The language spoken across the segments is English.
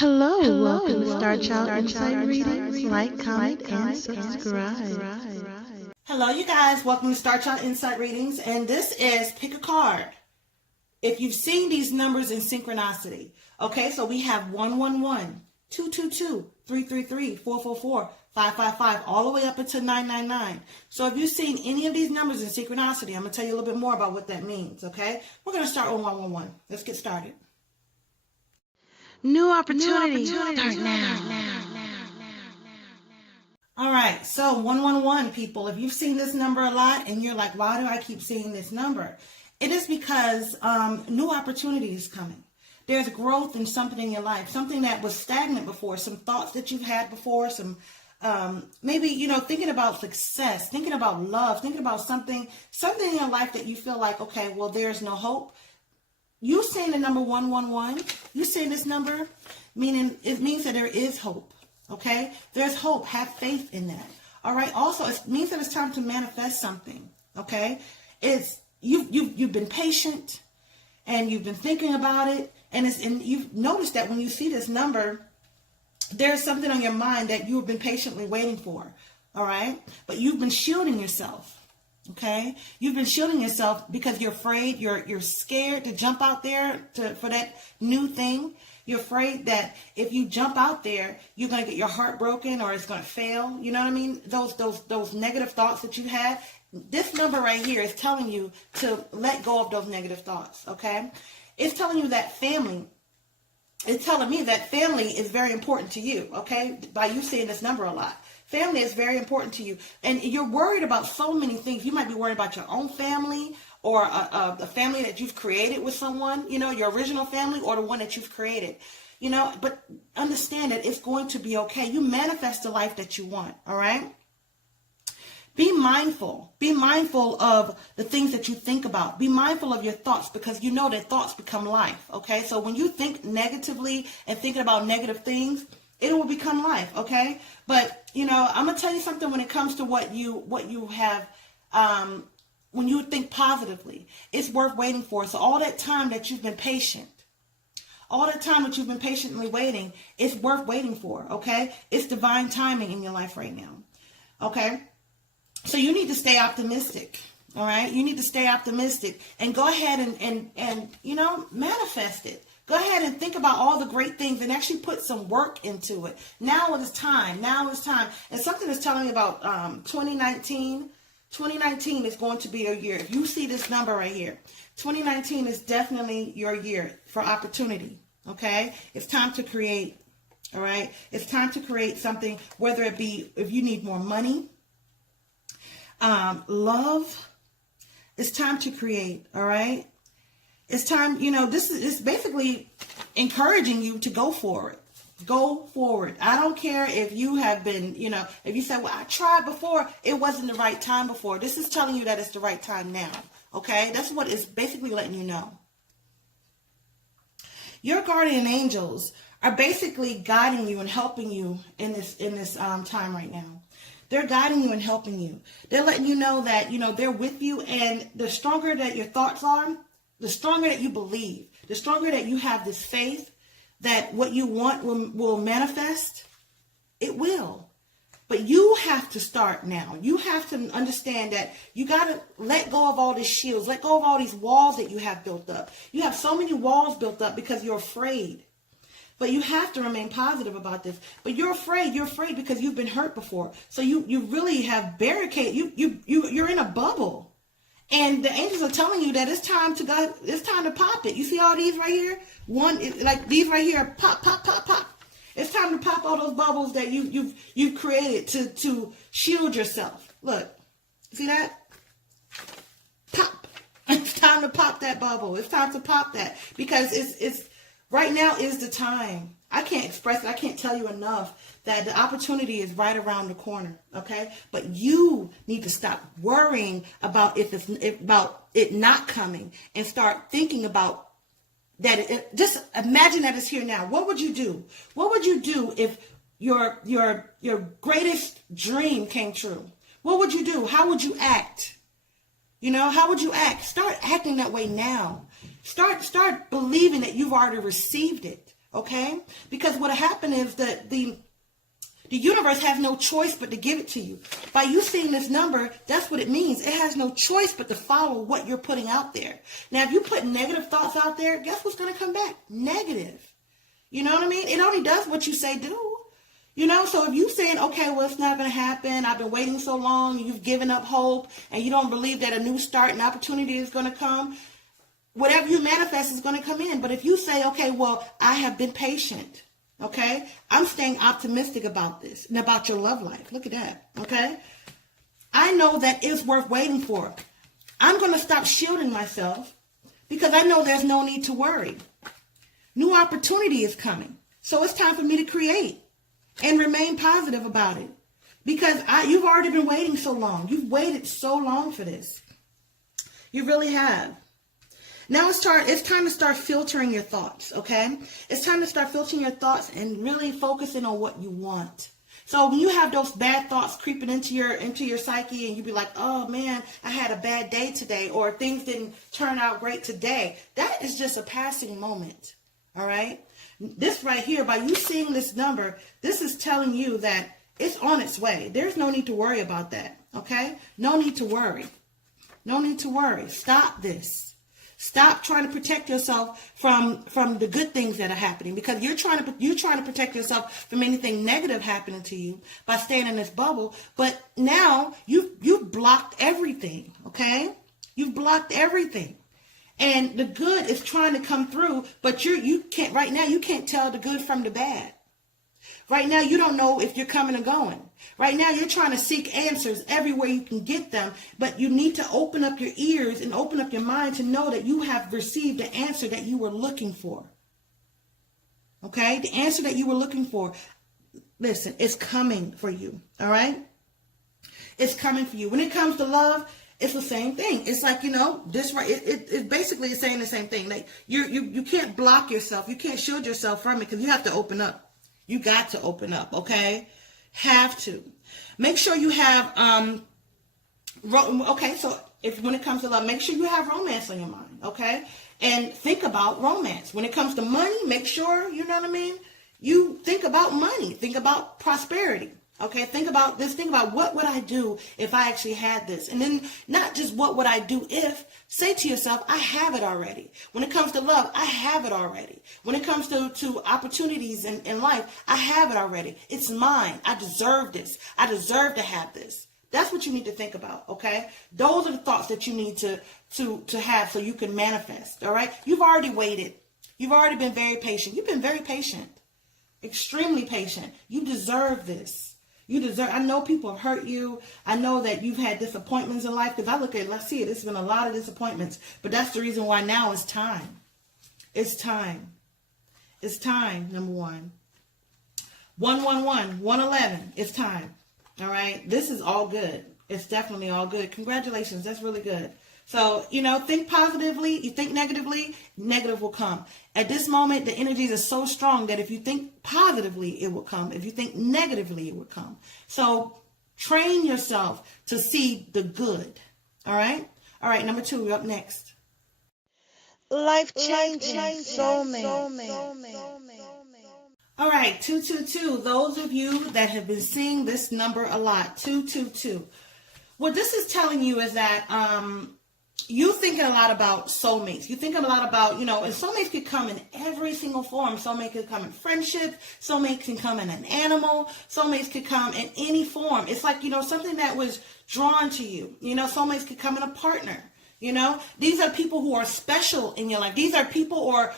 Hello, welcome to Star Child Insight Readings. Like, comment, and subscribe. Hello, you guys. Welcome to Star Child Insight Readings, and this is Pick a Card. If you've seen these numbers in Synchronicity, okay, so we have 111, 222, 333, 444, 555, all the way up into 999. So if you've seen any of these numbers in Synchronicity, I'm going to tell you a little bit more about what that means, okay? We're going to start with 111. Let's get started. New opportunities start now. All right, so 111, people, if you've seen this number a lot and you're like, why do I keep seeing this number? It is because new opportunity is coming. There's growth in something in your life, something that was stagnant before, some thoughts that you've had before, some maybe, thinking about success, thinking about love, thinking about something in your life that you feel like, okay, well, there's no hope. You saying the number 111, you saying this number, meaning it means that there is hope, okay? There's hope. Have faith in that, all right? Also, it means that it's time to manifest something, okay? You've been patient, and you've been thinking about it, and you've noticed that when you see this number, there's something on your mind that you've been patiently waiting for, all right? But you've been shielding yourself. Okay, you've been shielding yourself because you're afraid, you're scared to jump out there for that new thing. You're afraid that if you jump out there, you're going to get your heart broken or it's going to fail. You know what I mean? Those negative thoughts that you had. This number right here is telling you to let go of those negative thoughts. Okay, it's telling you that family. It's telling me that family is very important to you. Okay, by you seeing this number a lot. Family is very important to you. And you're worried about so many things. You might be worried about your own family or a family that you've created with someone, your original family or the one that you've created, but understand that it's going to be okay. You manifest the life that you want, all right? Be mindful. Be mindful of the things that you think about. Be mindful of your thoughts because you know that thoughts become life, okay? So when you think negatively and thinking about negative things, it will become life, okay? But, I'm going to tell you something when it comes to what you have, when you think positively, it's worth waiting for. So all that time that you've been patient, all that time that you've been patiently waiting, it's worth waiting for, okay? It's divine timing in your life right now, okay? So you need to stay optimistic, all right? You need to stay optimistic and go ahead and manifest it. Go ahead and think about all the great things and actually put some work into it. Now it is time. Now it's time. And something is telling me about 2019. 2019 is going to be your year. If you see this number right here, 2019 is definitely your year for opportunity. Okay? It's time to create. All right? It's time to create something, whether it be if you need more money, love. It's time to create. All right? It's time, this is basically encouraging you to go for it. Go forward. I don't care if you have been, if you said, well, I tried before, it wasn't the right time before. This is telling you that it's the right time now. Okay? That's what it's basically letting you know. Your guardian angels are basically guiding you and helping you in this time right now. They're guiding you and helping you. They're letting you know that, they're with you, and the stronger that your thoughts are, the stronger that you believe, the stronger that you have this faith that what you want will manifest, it will. But you have to start now. You have to understand that you got to let go of all these shields, let go of all these walls that you have built up. You have so many walls built up because you're afraid. But you have to remain positive about this. But you're afraid. You're afraid because you've been hurt before. So you really have barricaded. You're in a bubble. And the angels are telling you that it's time to go. It's time to pop it. You see all these right here? Like these right here, pop, pop, pop, pop. It's time to pop all those bubbles that you've created to shield yourself. Look, see that? Pop. It's time to pop that bubble. It's time to pop that because it's right now is the time. I can't express it. I can't tell you enough that the opportunity is right around the corner. Okay, but you need to stop worrying about about it not coming and start thinking about that. Just imagine that it's here now. What would you do? What would you do if your greatest dream came true? What would you do? How would you act? How would you act? Start acting that way now. Start believing that you've already received it. Okay? Because what happened is that the universe has no choice but to give it to you. By you seeing this number, that's what it means. It has no choice but to follow what you're putting out there. Now, if you put negative thoughts out there, guess what's going to come back? Negative. You know what I mean? It only does what you say do. You know, so if you're saying, okay, well, it's not going to happen. I've been waiting so long. You've given up hope and you don't believe that a new start and opportunity is going to come. Whatever you manifest is going to come in. But if you say, okay, well, I have been patient. Okay, I'm staying optimistic about this and about your love life. Look at that. Okay, I know that it's worth waiting for. I'm going to stop shielding myself because I know there's no need to worry. New opportunity is coming. So it's time for me to create and remain positive about it because you've already been waiting so long. You've waited so long for this. You really have. Now it's time to start filtering your thoughts, okay? It's time to start filtering your thoughts and really focusing on what you want. So when you have those bad thoughts creeping into your psyche and you be like, oh man, I had a bad day today, or things didn't turn out great today, that is just a passing moment, all right? This right here, by you seeing this number, this is telling you that it's on its way. There's no need to worry about that, okay? No need to worry. No need to worry. Stop this. Stop trying to protect yourself from the good things that are happening, because you're trying to protect yourself from anything negative happening to you by staying in this bubble. But now you've blocked everything, okay? You've blocked everything. And the good is trying to come through, but you can't right now, you can't tell the good from the bad. Right now, you don't know if you're coming or going. Right now, you're trying to seek answers everywhere you can get them, but you need to open up your ears and open up your mind to know that you have received the answer that you were looking for. Okay? The answer that you were looking for, listen, it's coming for you. All right? It's coming for you. When it comes to love, it's the same thing. It's like, this right. It basically is saying the same thing. Like you can't block yourself. You can't shield yourself from it because you have to open up. You got to open up, okay? Have to. Make sure you have, so when it comes to love, make sure you have romance on your mind, okay? And think about romance. When it comes to money, make sure, you know what I mean? You think about money. Think about prosperity, okay? Think about this. Think about what would I do if I actually had this? And then not just what would I do if, say to yourself, I have it already. When it comes to love, I have it already. When it comes to opportunities in life, I have it already. It's mine. I deserve this. I deserve to have this. That's what you need to think about, okay? Those are the thoughts that you need to have so you can manifest, all right? You've already waited. You've already been very patient. You've been very patient, extremely patient. You deserve this. I know people have hurt you. I know that you've had disappointments in life, because I see it. It's been a lot of disappointments, but that's the reason why now is time. It's time. It's time, number one. 111, 111, it's time. All right? This is all good. It's definitely all good. Congratulations. That's really good. So, think positively. You think negatively, negative will come. At this moment, the energies are so strong that if you think positively, it will come. If you think negatively, it will come. So train yourself to see the good. All right? All right, number 2, we're up next. Life-changing soulmate. All right, 222. Those of you that have been seeing this number a lot, 222. What this is telling you is that you thinking a lot about soulmates. You think a lot about, and soulmates could come in every single form. Soulmate could come in friendship. Soulmates can come in an animal. Soulmates could come in any form. It's like, something that was drawn to you. Soulmates could come in a partner. These are people who are special in your life. These are people or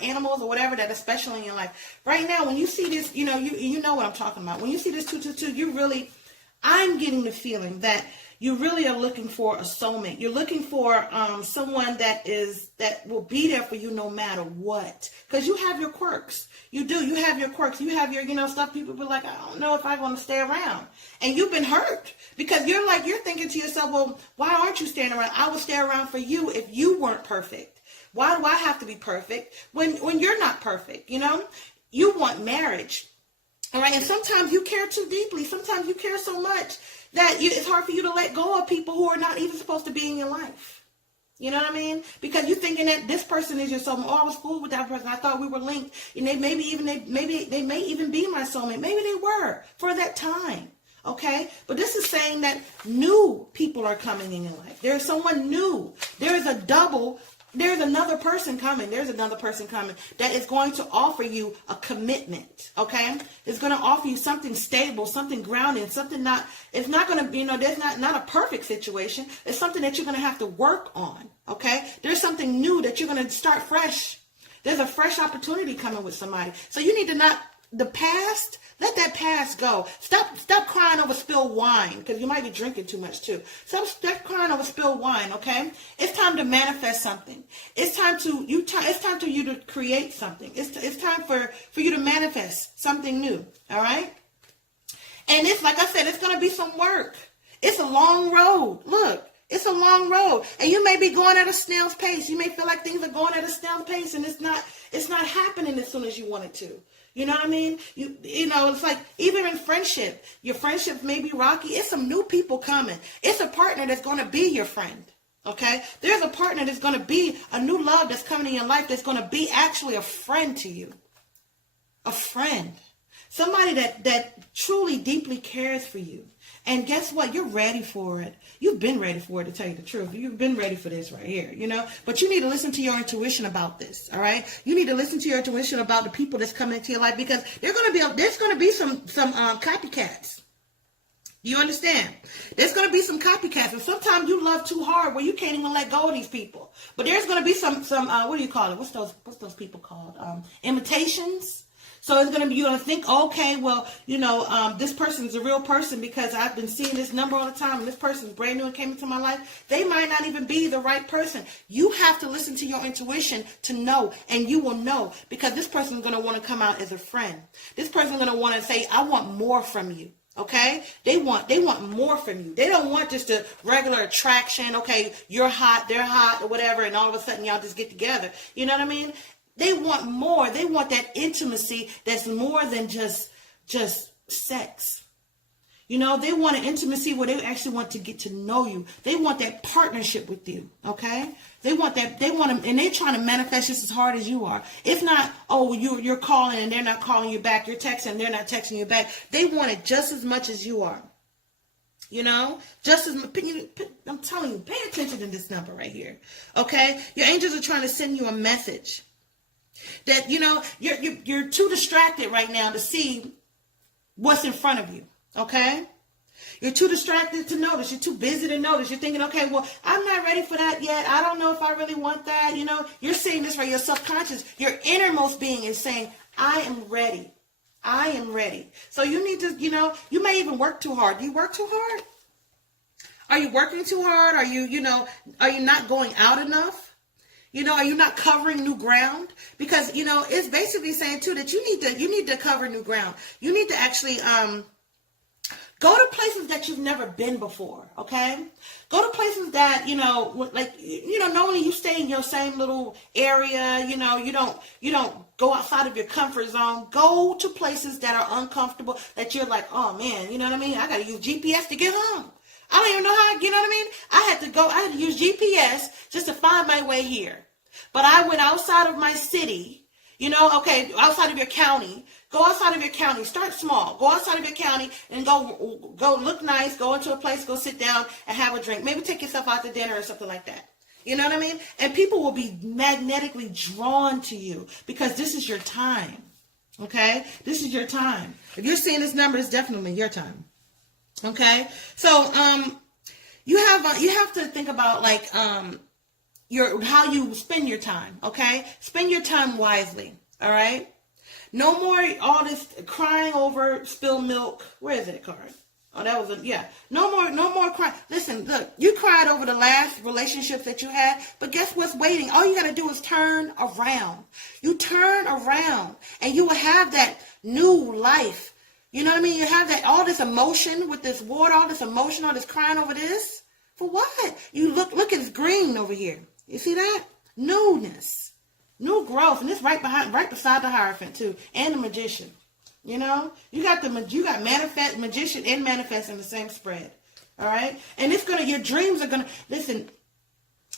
animals or whatever that are special in your life. Right now, when you see this, you know what I'm talking about. When you see this 222, I'm getting the feeling that you really are looking for a soulmate. You're looking for someone that will be there for you no matter what. Because you have your quirks. You do. You have your quirks. You have your, stuff people be like, I don't know if I want to stay around. And you've been hurt. Because you're thinking to yourself, well, why aren't you staying around? I would stay around for you if you weren't perfect. Why do I have to be perfect when you're not perfect? You want marriage. All right. And sometimes you care too deeply. Sometimes you care so much that it's hard for you to let go of people who are not even supposed to be in your life. You know what I mean? Because you're thinking that this person is your soulmate. Oh, I was cool with that person. I thought we were linked. And they may even be my soulmate. Maybe they were for that time. Okay? But this is saying that new people are coming in your life. There's someone new. There's another person coming. There's another person coming that is going to offer you a commitment. Okay? It's going to offer you something stable, something grounded, it's not going to be, there's not a perfect situation. It's something that you're going to have to work on. Okay? There's something new that you're going to start fresh. There's a fresh opportunity coming with somebody. So you need to the past, let that past go. Stop crying over spilled wine, because you might be drinking too much too. Stop crying over spilled wine, okay? It's time to manifest something. It's time for you to create something. It's time for you to manifest something new, all right? And it's, like I said, it's going to be some work. It's a long road. Look, it's a long road. And you may be going at a snail's pace. You may feel like things are going at a snail's pace, and it's not happening as soon as you want it to. You know what I mean? It's like, even in friendship, your friendships may be rocky. It's some new people coming. It's a partner that's going to be your friend. Okay? There's a partner that's going to be a new love that's coming in your life that's going to be actually a friend to you. A friend. Somebody that truly, deeply cares for you. And guess what? You're ready for it. You've been ready for it, to tell you the truth. You've been ready for this right here, But you need to listen to your intuition about this, all right? You need to listen to your intuition about the people that's coming into your life, because there's going to be some copycats. Do you understand? There's going to be some copycats, and sometimes you love too hard where you can't even let go of these people. But there's going to be some what do you call it? What's those people called? Imitations. So you're going to think, okay, well, this person's a real person because I've been seeing this number all the time, and this person's brand new and came into my life. They might not even be the right person. You have to listen to your intuition to know, and you will know, because this person's going to want to come out as a friend. This person's going to want to say, I want more from you. Okay? They want more from you. They don't want just a regular attraction. Okay, you're hot, they're hot, or whatever, and all of a sudden y'all just get together. You know what I mean? They want more. They want that intimacy that's more than just sex. They want an intimacy where they actually want to get to know you. They want that partnership with you. Okay? They want that. And they're trying to manifest just as hard as you are. It's not, oh, you're calling and they're not calling you back. You're texting and they're not texting you back. They want it just as much as you are. Just as I'm telling you, pay attention to this number right here. Okay? Your angels are trying to send you a message. That, you're too distracted right now to see what's in front of you, okay? You're too distracted to notice. You're too busy to notice. You're thinking, okay, well, I'm not ready for that yet. I don't know if I really want that. You're seeing this right. Your subconscious, your innermost being is saying, I am ready. I am ready. So you need to, you may even work too hard. Do you work too hard? Are you working too hard? Are you not going out enough? Are you not covering new ground? Because, it's basically saying too that you need to cover new ground. You need to actually go to places that you've never been before, okay? Go to places that, normally you stay in your same little area, you don't go outside of your comfort zone. Go to places that are uncomfortable, that you're like, oh man, you know what I mean? I got to use GPS to get home. I don't even know how, you know what I mean? I had to use GPS just to find my way here. But I went outside of my city, outside of your county. Go outside of your county. Start small. Go outside of your county and go look nice. Go into a place, go sit down and have a drink. Maybe take yourself out to dinner or something like that. You know what I mean? And people will be magnetically drawn to you because this is your time. Okay? This is your time. If you're seeing this number, it's definitely your time. Okay, so you have to think about how you spend your time. Okay, spend your time wisely. All right, no more all this crying over spilled milk. Where is it, card? Oh, that was No more crying. Listen, look, you cried over the last relationships that you had, but guess what's waiting? All you got to do is turn around. You turn around, and you will have that new life. You know what I mean? You have all this emotion with this water, all this emotion, all this crying over this. For what? You look, it's green over here. You see that? Newness. New growth. And it's right beside the Hierophant too. And the Magician. You got manifest, Magician and Manifest in the same spread. All right? And your dreams are gonna, listen,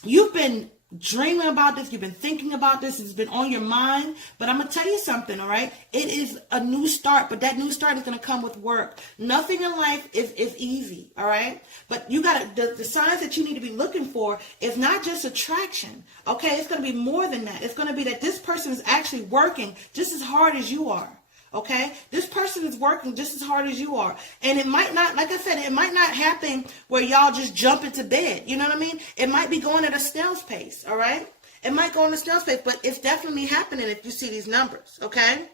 You've been dreaming about this. You've been thinking about this. It's been on your mind. But I'm going to tell you something, all right? It is a new start, but that new start is going to come with work. Nothing in life is easy, all right? But you got to, the signs that you need to be looking for is not just attraction, okay? It's going to be more than that. It's going to be that this person is actually working just as hard as you are. Okay, this person is working just as hard as you are. And it might not, like I said, it might not happen where y'all just jump into bed. You know what I mean? It might be going at a snail's pace. All right. It might go on a snail's pace, but it's definitely happening if you see these numbers. Okay.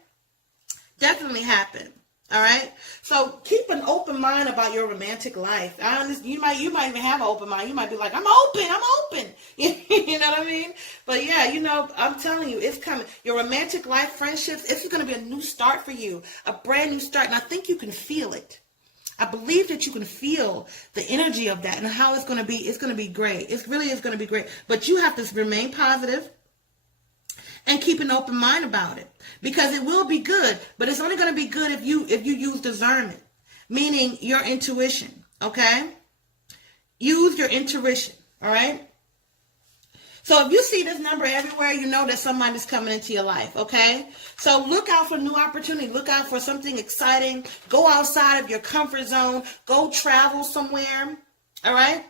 Definitely happen. All right. So keep an open mind about your romantic life. You might even have an open mind. You might be like, I'm open. You know what I mean? But yeah, I'm telling you, it's coming. Your romantic life, friendships, it's going to be a new start for you, a brand new start. And I think you can feel it. I believe that you can feel the energy of that and how it's going to be. It's going to be great. It really is going to be great. But you have to remain positive and keep an open mind about it, because it will be good, but it's only going to be good if you use discernment, meaning your intuition. Okay, use your intuition. All right. So if you see this number everywhere, you know that somebody's coming into your life. Okay. So look out for new opportunity. Look out for something exciting. Go outside of your comfort zone. Go travel somewhere. All right.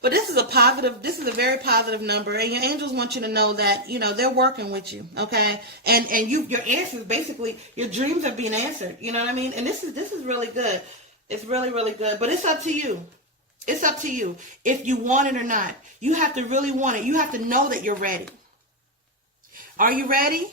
But this is a very positive number, and your angels want you to know that, they're working with you, okay? And your answers, basically, your dreams are being answered, you know what I mean? And this is really good. It's really, really good. But it's up to you. It's up to you if you want it or not. You have to really want it. You have to know that you're ready. Are you ready?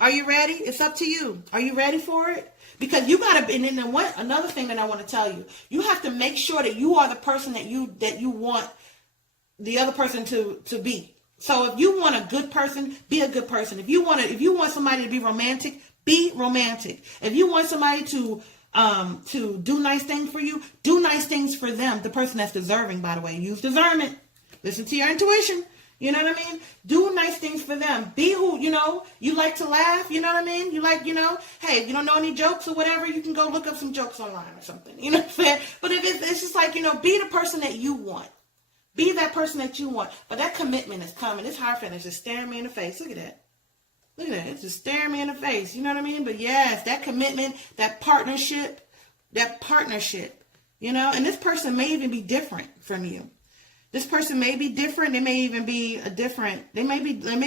Are you ready? It's up to you. Are you ready for it? Because you got to, and then another thing that I want to tell you, you have to make sure that you are the person that you want the other person to be. So if you want a good person, be a good person. If you want somebody to be romantic, be romantic. If you want somebody to do nice things for you, do nice things for them. The person that's deserving, by the way, use discernment. Listen to your intuition. You know what I mean? Do nice things for them. Be who, you like to laugh. You know what I mean? You like, hey, if you don't know any jokes or whatever, you can go look up some jokes online or something. You know what I'm saying? But if it's just like, be the person that you want. Be that person that you want. But that commitment is coming. This Hierophant is just staring me in the face. Look at that. Look at that. It's just staring me in the face. You know what I mean? But yes, that commitment, that partnership, and this person may even be different from you. This person may be different. They may even be they may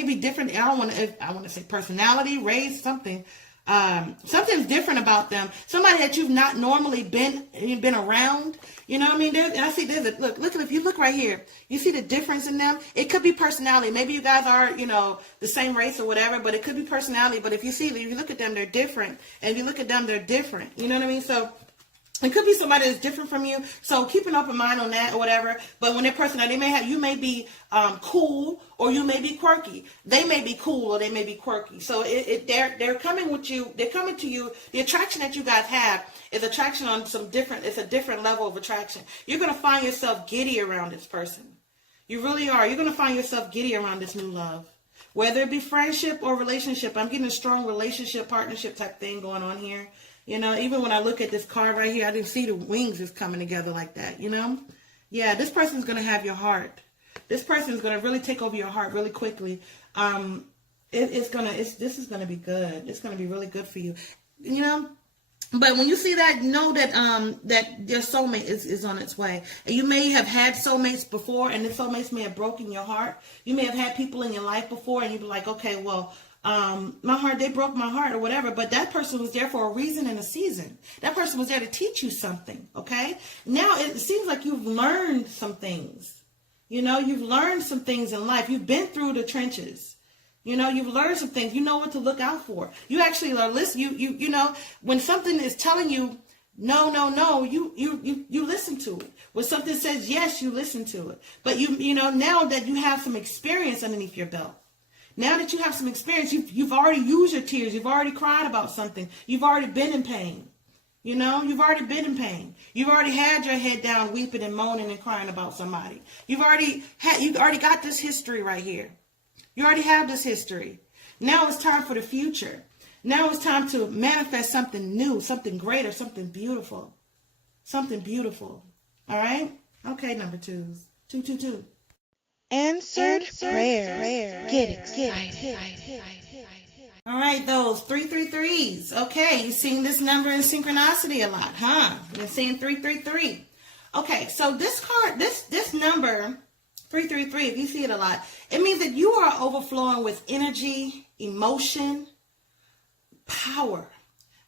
be different. I want to say personality, race, something. Something's different about them. Somebody that you've not normally been around. You know what I mean? And I see look, if you look right here, you see the difference in them. It could be personality. Maybe you guys are, the same race or whatever, but it could be personality. But if you look at them, they're different. And if you look at them, they're different. You know what I mean? So it could be somebody that's different from you. So keep an open mind on that or whatever. But when they're personality, you may be cool or you may be quirky. They may be cool or they may be quirky. So they're coming with you. They're coming to you. The attraction that you guys have is attraction on it's a different level of attraction. You're going to find yourself giddy around this person. You really are. You're going to find yourself giddy around this new love. Whether it be friendship or relationship. I'm getting a strong relationship, partnership type thing going on here. Even when I look at this card right here, I didn't see the wings is coming together like that, Yeah, this person's going to have your heart. This person is going to really take over your heart really quickly. This is going to be good. It's going to be really good for you, But when you see that, know that that your soulmate is on its way. And you may have had soulmates before, and the soulmates may have broken your heart. You may have had people in your life before, and you'd be like, okay, well, they broke my heart or whatever, but that person was there for a reason and a season. That person was there to teach you something, okay? Now it seems like you've learned some things. You've learned some things in life. You've been through the trenches. You've learned some things. You know what to look out for. You actually are listening. You when something is telling you, no, you listen to it. When something says yes, you listen to it. But now that you have some experience underneath your belt, now that you have some experience, you've already used your tears. You've already cried about something. You've already been in pain. You've already been in pain. You've already had your head down, weeping and moaning and crying about somebody. You've already got this history right here. You already have this history. Now it's time for the future. Now it's time to manifest something new, something greater, something beautiful. Something beautiful. All right? Okay, number twos. 222. Answered prayer. Get excited. All right, those 333s. Okay, you're seeing this number in synchronicity a lot, huh? You're seeing 333. Okay, so this card, this number, 333, if you see it a lot, it means that you are overflowing with energy, emotion, power.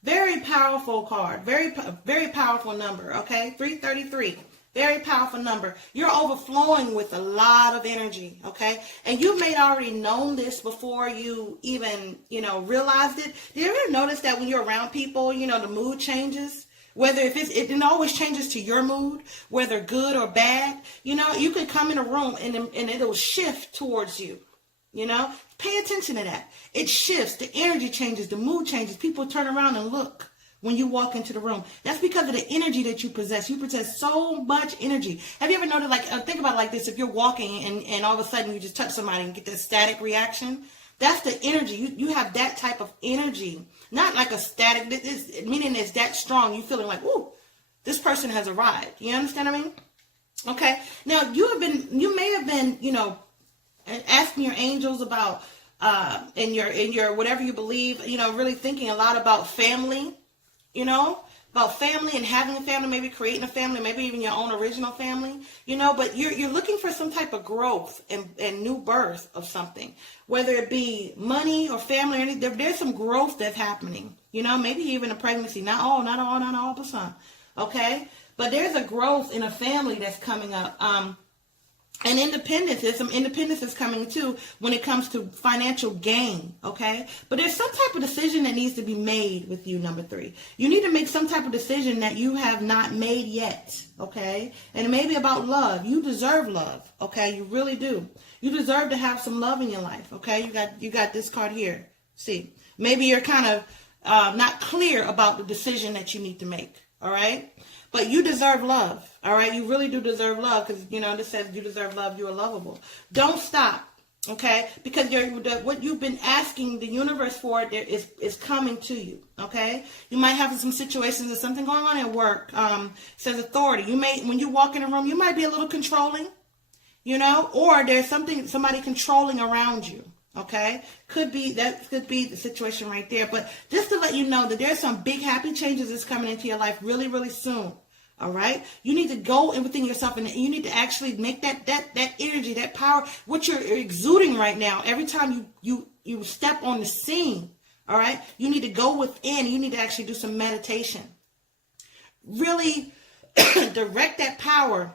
Very powerful card. Very powerful number, okay? 333. Very powerful number. You're overflowing with a lot of energy, okay? And you may already known this before you even, realized it. Do you ever notice that when you're around people, the mood changes? Whether it always changes to your mood, whether good or bad. You could come in a room and it'll shift towards you. Pay attention to that. It shifts. The energy changes. The mood changes. People turn around and look when you walk into the room. That's because of the energy that you possess. You possess so much energy. Have you ever noticed, think about it like this, if you're walking and all of a sudden you just touch somebody and get that static reaction? That's the energy. You have that type of energy. Not like a static, meaning it's that strong. You feeling like, ooh, this person has arrived. You understand what I mean? Okay. Now, you may have been, asking your angels about, in your whatever you believe, really thinking a lot about family, about family and having a family, maybe creating a family, maybe even your own original family, but you're looking for some type of growth and new birth of something, whether it be money or family or anything. There's some growth that's happening, maybe even a pregnancy, not all of a sudden, okay? But there's a growth in a family that's coming up. And independence, there's some independence that's coming too when it comes to financial gain, okay? But there's some type of decision that needs to be made with you, number 3. You need to make some type of decision that you have not made yet, okay? And it may be about love. You deserve love, okay? You really do. You deserve to have some love in your life, okay? You got this card here. See, maybe you're kind of not clear about the decision that you need to make, all right? But you deserve love, all right? You really do deserve love because, this says you deserve love. You are lovable. Don't stop, okay? Because what you've been asking the universe for is coming to you, okay? You might have some situations or something going on at work. Says authority. When you walk in a room, you might be a little controlling, or there's somebody controlling around you. Okay, could be the situation right there. But just to let you know that there's some big happy changes that's coming into your life really, really soon. All right, you need to go within yourself and you need to actually make that energy, that power, what you're exuding right now. Every time you step on the scene, all right, you need to go within. You need to actually do some meditation. Really direct that power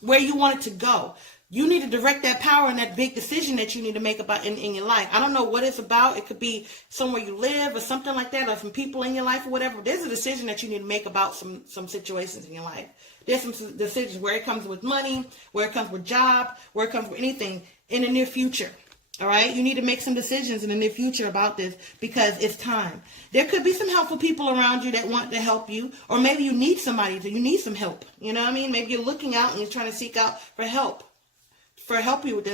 where you want it to go. You need to direct that power and that big decision that you need to make about in your life. I don't know what it's about. It could be somewhere you live or something like that, or some people in your life or whatever. There's a decision that you need to make about some situations in your life. There's some decisions where it comes with money, where it comes with job, where it comes with anything in the near future. All right, you need to make some decisions in the near future about this because it's time. There could be some helpful people around you that want to help you, or maybe you need some help. You know what I mean? Maybe you're looking out and you're trying to seek out for help. Help you with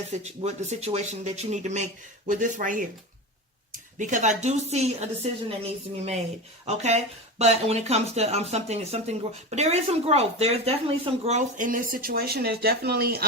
the situation that you need to make with this right here. Because I do see a decision that needs to be made, okay? But when it comes to something, but there is some growth. There's definitely some growth in this situation. There's definitely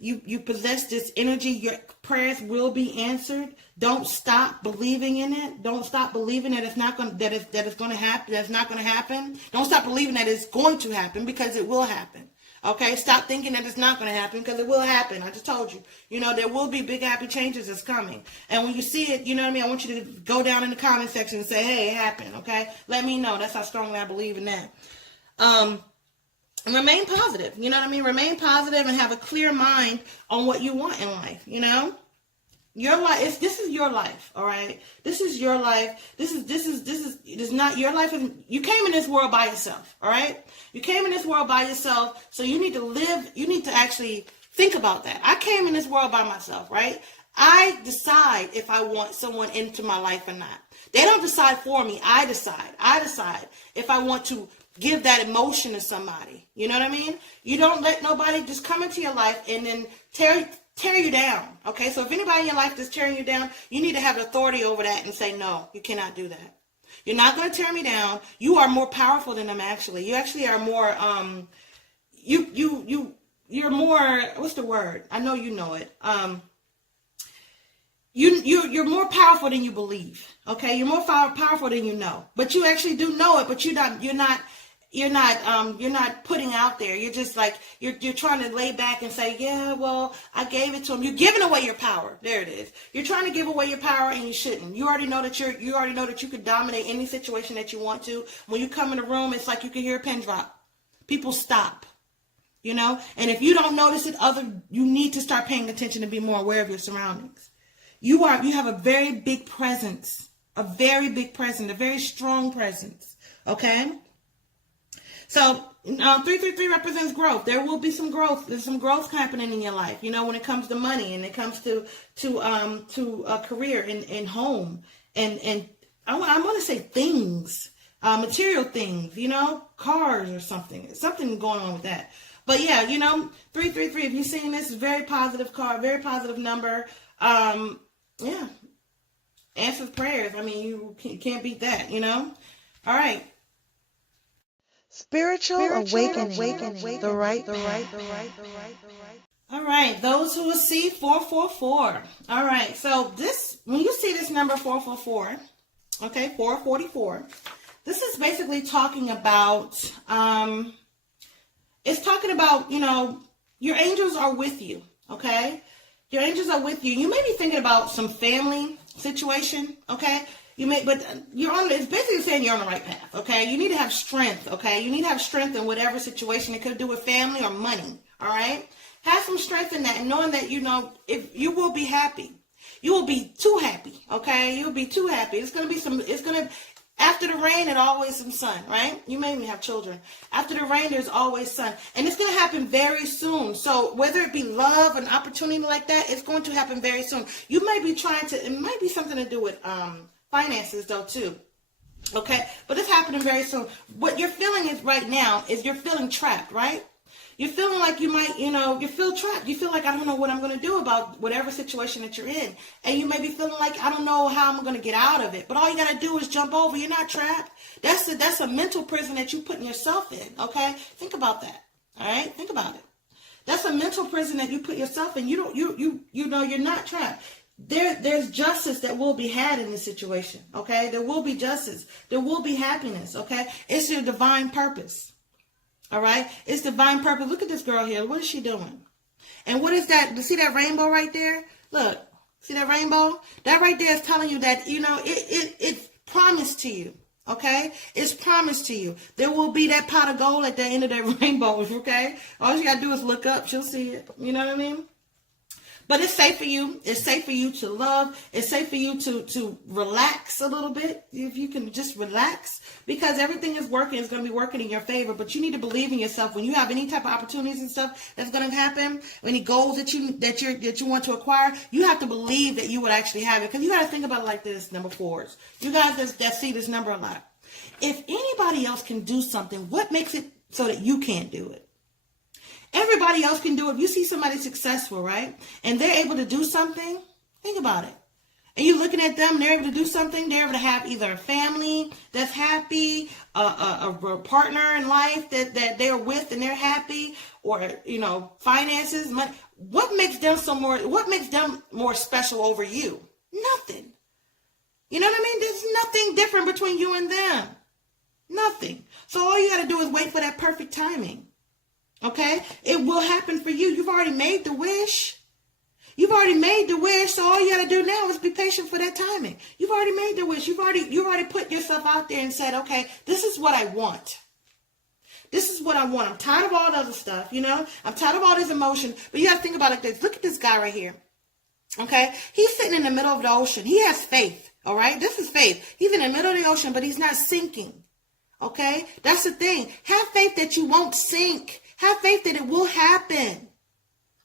you possess this energy. Your prayers will be answered. Don't stop believing in it. Don't stop believing that it's not going that it's going to happen. That's not going to happen. Don't stop believing that it's going to happen because it will happen. Okay, stop thinking that it's not going to happen because it will happen. I just told you. There will be big happy changes that's coming. And when you see it, you know what I mean? I want you to go down in the comment section and say, hey, it happened, okay? Let me know. That's how strongly I believe in that. And remain positive. You know what I mean? Remain positive and have a clear mind on what you want in life, Your life, this is your life, all right? This is your life. This is not your life. You came in this world by yourself, all right? You came in this world by yourself, so you need to actually think about that. I came in this world by myself, right? I decide if I want someone into my life or not. They don't decide for me. I decide. I decide if I want to give that emotion to somebody. You know what I mean? You don't let nobody just come into your life and then tear you down. Okay, so if anybody in your life is tearing you down, you need to have authority over that and say, no, you cannot do that. You're not going to tear me down. You are more powerful than them, actually. You actually are more, you're more, what's the word? I know you know it. You're more powerful than you believe. Okay, you're more powerful than you know, but you actually do know it. But you're not putting out there. You're just like you're trying to lay back and say, yeah, well, I gave it to him. You're giving away your power. There it is. You're trying to give away your power, and you shouldn't. You already know that you could dominate any situation that you want to. When you come in a room, it's like you can hear a pin drop. People stop. And if you don't notice it, you need to start paying attention and be more aware of your surroundings. You have a very big presence, a very strong presence. Okay. So 333 represents growth. There will be some growth. There's some growth happening in your life. When it comes to money and it comes to a career and home and I want to say things, material things. Cars or something going on with that. But yeah, 333. If you've seen this, very positive card, very positive number. Yeah, answers prayers. I mean, you can't beat that. All right. Spiritual awakening. The right. All right, those who will see 444. All right, so when you see this number 444, okay, 444, this is basically talking about, it's talking about, your angels are with you, okay? Your angels are with you. You may be thinking about some family situation, okay? But it's basically saying you're on the right path, okay? You need to have strength, okay? You need to have strength in whatever situation. It could do with family or money, all right? Have some strength in that and knowing that, if you will be happy. You will be too happy, okay? You'll be too happy. After the rain, there's always some sun, right? You may even have children. After the rain, there's always sun. And it's going to happen very soon. So whether it be love, an opportunity like that, it's going to happen very soon. You may be it might be something to do with finances though too. Okay? But it's happening very soon. What you're feeling is right now is you're feeling trapped, right? You're feeling like you might, you feel trapped. You feel like, I don't know what I'm going to do about whatever situation that you're in. And you may be feeling like, I don't know how I'm going to get out of it. But all you got to do is jump over. You're not trapped. That's a mental prison that you're putting yourself in, okay? Think about that, all right? Think about it. That's a mental prison that you put yourself in. You're not trapped. There's justice that will be had in this situation, okay? There will be justice. There will be happiness, okay? It's your divine purpose. All right. It's divine purpose. Look at this girl here. What is she doing? And what is that? See that rainbow right there? Look, see that rainbow? That right there is telling you that, it's promised to you. Okay. It's promised to you. There will be that pot of gold at the end of that rainbow. Okay. All you got to do is look up. She'll see it. You know what I mean? But it's safe for you. It's safe for you to love. It's safe for you to relax a little bit. If you can just relax, because everything is working. It's going to be working in your favor. But you need to believe in yourself. When you have any type of opportunities and stuff that's going to happen, any goals that you want to acquire, you have to believe that you would actually have it. Because you got to think about it like this, number fours. You guys that see this number a lot. If anybody else can do something, what makes it so that you can't do it? Everybody else can do it. If you see somebody successful, right, and they're able to do something, think about it. And you're looking at them, they're able to do something. They're able to have either a family that's happy, a partner in life that they're with and they're happy, or, finances, money. What makes them more special over you? Nothing. You know what I mean? There's nothing different between you and them. Nothing. So all you got to do is wait for that perfect timing. Okay? It will happen for you. You've already made the wish. So all you got to do now is be patient for that timing. You've already made the wish. You've already put yourself out there and said, okay, this is what I want. This is what I want. I'm tired of all the other stuff, I'm tired of all this emotion. But you got to think about it like this. Look at this guy right here. Okay? He's sitting in the middle of the ocean. He has faith. All right? This is faith. He's in the middle of the ocean, but he's not sinking. Okay? That's the thing. Have faith that you won't sink. Have faith that it will happen.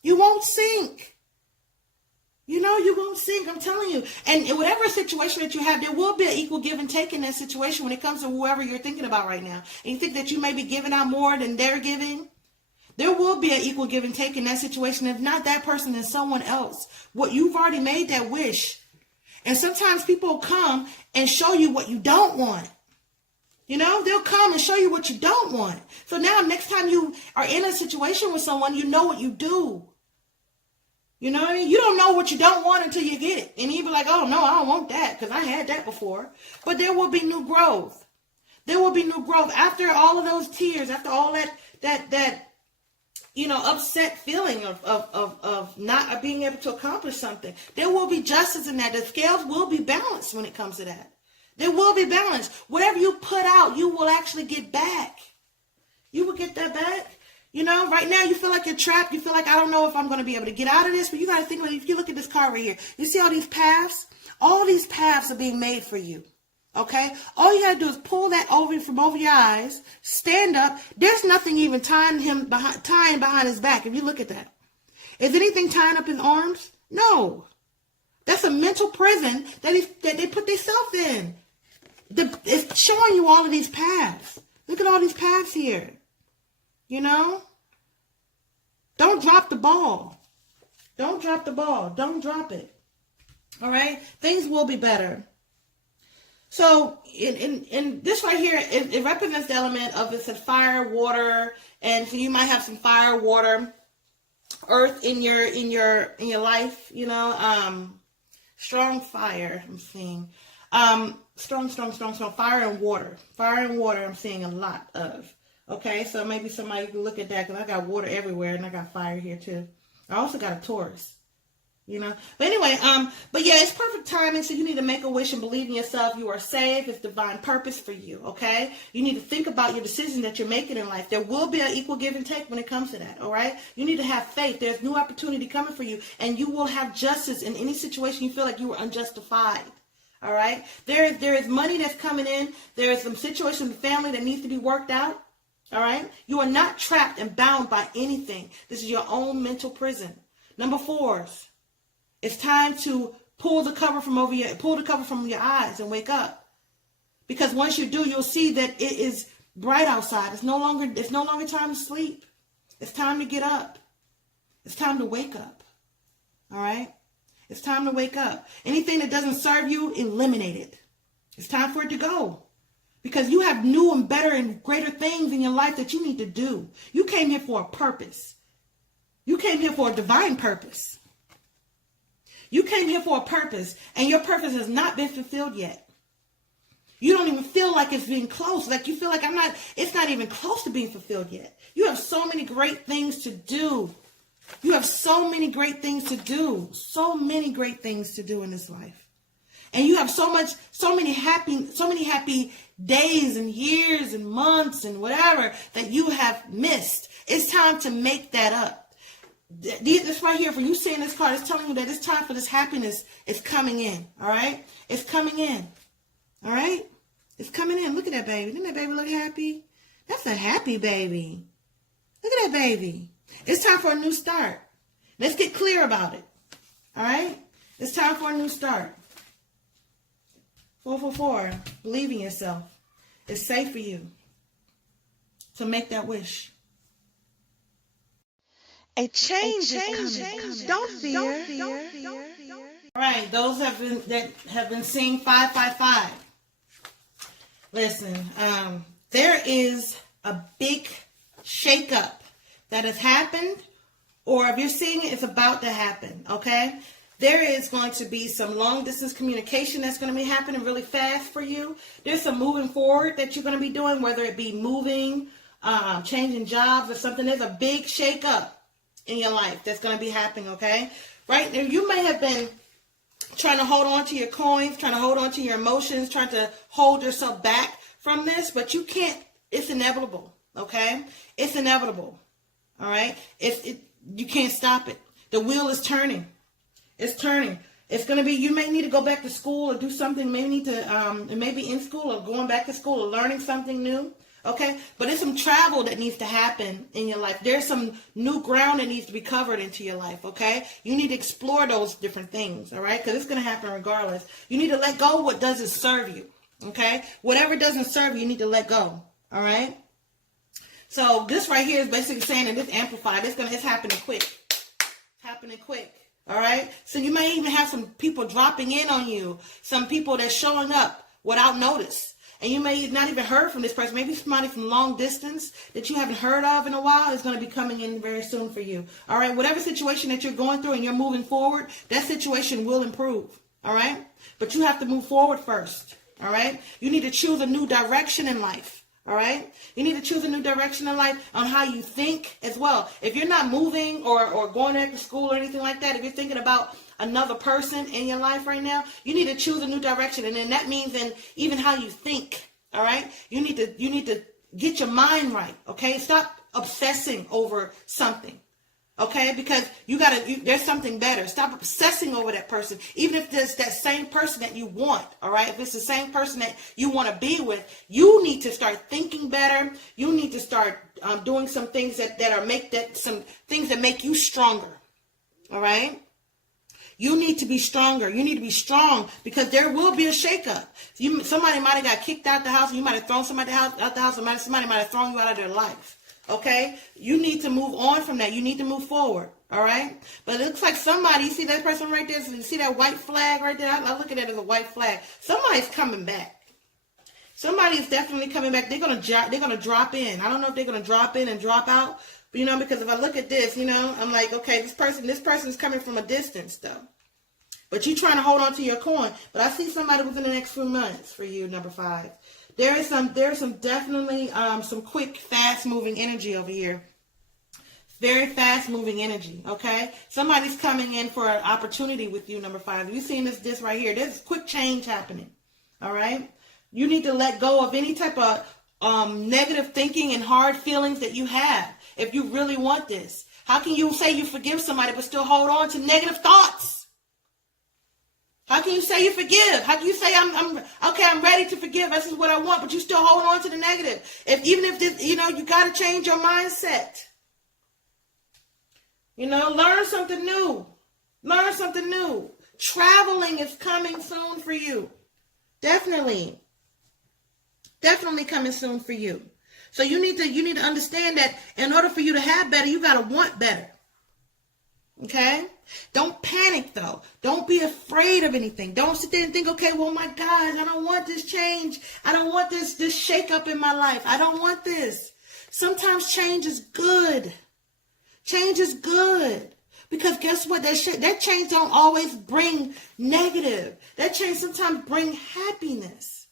You won't sink. You won't sink. I'm telling you. And in whatever situation that you have, there will be an equal give and take in that situation when it comes to whoever you're thinking about right now. And you think that you may be giving out more than they're giving. There will be an equal give and take in that situation. If not that person, then someone else. You've already made that wish. And sometimes people come and show you what you don't want. You know, they'll come and show you what you don't want. So now next time you are in a situation with someone, you know what you do. You know what I mean? You don't know what you don't want until you get it. And you be like, oh, no, I don't want that because I had that before. But there will be new growth. There will be new growth. After all of those tears, after all that upset feeling of not being able to accomplish something, there will be justice in that. The scales will be balanced when it comes to that. There will be balance. Whatever you put out, you will actually get back. You will get that back. You know, right now you feel like you're trapped. You feel like, I don't know if I'm going to be able to get out of this. But you got to think about it. If you look at this card right here, you see all these paths? All these paths are being made for you. Okay? All you got to do is pull that from over your eyes, stand up. There's nothing even tying behind his back. If you look at that. Is anything tying up his arms? No. That's a mental prison that they put themselves in. It's showing you all of these paths. Look at all these paths here. You know? Don't drop the ball. Don't drop the ball. Don't drop it. All right? Things will be better. So in this right here, it represents the element of, it says fire, water, and so you might have some fire, water, earth in your life, you know, strong fire, I'm seeing. Strong fire and water. Fire and water I'm seeing a lot of. Okay, so maybe somebody can look at that because I got water everywhere and I got fire here too. I also got a Taurus. You know, but anyway, but yeah, it's perfect timing. So you need to make a wish and believe in yourself. You are saved. It's divine purpose for you. Okay. You need to think about your decisions that you're making in life. There will be an equal give and take when it comes to that. All right. You need to have faith. There's new opportunity coming for you, and you will have justice in any situation you feel like you were unjustified. All right. There is money that's coming in. There is some situation with family that needs to be worked out. All right. You are not trapped and bound by anything. This is your own mental prison. Number 4. It's time to pull the cover from your eyes and wake up. Because once you do, you'll see that it is bright outside. It's no longer time to sleep. It's time to get up. It's time to wake up. All right? It's time to wake up. Anything that doesn't serve you, eliminate it. It's time for it to go. Because you have new and better and greater things in your life that you need to do. You came here for a purpose. You came here for a divine purpose. You came here for a purpose, and your purpose has not been fulfilled yet. You don't even feel like it's being close. Like you feel like it's not even close to being fulfilled yet. You have so many great things to do. You have so many great things to do. So many great things to do in this life. And you have so many happy days and years and months and whatever that you have missed. It's time to make that up. This right here, for you seeing this card, it's telling you that it's time for this happiness. It's coming in. All right? It's coming in. All right? It's coming in. Look at that baby. Doesn't that baby look happy? That's a happy baby. Look at that baby. It's time for a new start. Let's get clear about it. All right? It's time for a new start. 444. Believe in yourself. It's safe for you to make that wish. A change is coming. Don't fear. All right, those that have been seeing 555. Listen, there is a big shakeup that has happened, or if you're seeing it, it's about to happen. Okay, there is going to be some long distance communication that's going to be happening really fast for you. There's some moving forward that you're going to be doing, whether it be moving, changing jobs or something. There's a big shakeup in your life that's going to be happening, okay? Right now, you may have been trying to hold on to your coins, trying to hold on to your emotions, trying to hold yourself back from this, but you can't. It's inevitable, okay? It's inevitable, all right? You can't stop it. The wheel is turning. It's turning. It's going to be, you may need to go back to school or do something. Maybe need to, maybe in school or going back to school or learning something new. Okay, but there's some travel that needs to happen in your life. There's some new ground that needs to be covered into your life, okay? You need to explore those different things, all right? Because it's going to happen regardless. You need to let go of what doesn't serve you, okay? Whatever doesn't serve you, you need to let go, all right? So this right here is basically saying that it's amplified. It's happening quick. It's happening quick, all right? So you may even have some people dropping in on you, some people that's showing up without notice. And you may not even heard from this person. Maybe somebody from long distance that you haven't heard of in a while is going to be coming in very soon for you. All right. Whatever situation that you're going through and you're moving forward, that situation will improve. All right. But you have to move forward first. All right. You need to choose a new direction in life. All right. You need to choose a new direction in life on how you think as well. If you're not moving or going back to school or anything like that, if you're thinking about another person in your life right now, you need to choose a new direction. And then that means in even how you think. All right. You need to get your mind right. Okay. Stop obsessing over something. Okay, because there's something better. Stop obsessing over that person. Even if there's that same person that you want, all right? If it's the same person that you want to be with, you need to start thinking better. You need to start doing some things some things that make you stronger, all right? You need to be stronger. You need to be strong because there will be a shakeup. Somebody might have got kicked out the house. You might have thrown somebody out the house. Somebody might have thrown you out of their life. Okay, you need to move on from that. You need to move forward. All right, but it looks like somebody. You see that person right there? You see that white flag right there? I look at it as a white flag. Somebody's coming back. Somebody is definitely coming back. They're gonna drop in. I don't know if they're gonna drop in and drop out. But, because if I look at this, I'm like, okay, this person's coming from a distance though. But you're trying to hold on to your coin. But I see somebody within the next few months for you, number 5. There's some definitely some quick, fast-moving energy over here. Very fast-moving energy, okay? Somebody's coming in for an opportunity with you, number 5. You've seen this right here. There's quick change happening, all right? You need to let go of any type of negative thinking and hard feelings that you have if you really want this. How can you say you forgive somebody but still hold on to negative thoughts? How can you say you forgive? How can you say I'm ready to forgive? This is what I want, but you still hold on to the negative. Even if this, you got to change your mindset. Learn something new. Learn something new. Traveling is coming soon for you. Definitely coming soon for you. So you need to understand that in order for you to have better, you got to want better. Okay? Don't panic though. Don't be afraid of anything. Don't sit there and think, okay, well, my God, I don't want this change. I don't want this shake up in my life. I don't want this. Sometimes change is good. Change is good. Because guess what? That change don't always bring negative. That change sometimes bring happiness,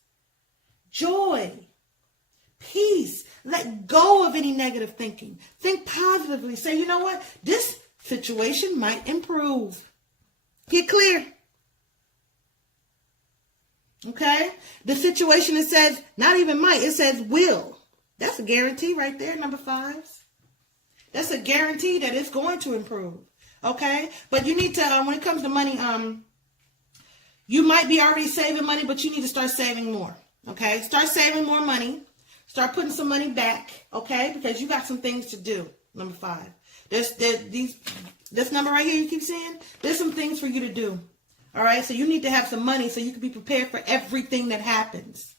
joy, peace. Let go of any negative thinking. Think positively. Say, you know what? This situation might improve. Get clear. Okay? The situation, it says, not even might, it says will. That's a guarantee right there, number 5. That's a guarantee that it's going to improve. Okay? But you need to, when it comes to money, you might be already saving money, but you need to start saving more. Okay? Start saving more money. Start putting some money back. Okay? Because you got some things to do, number 5. This number right here you keep seeing, there's some things for you to do. All right. So you need to have some money so you can be prepared for everything that happens.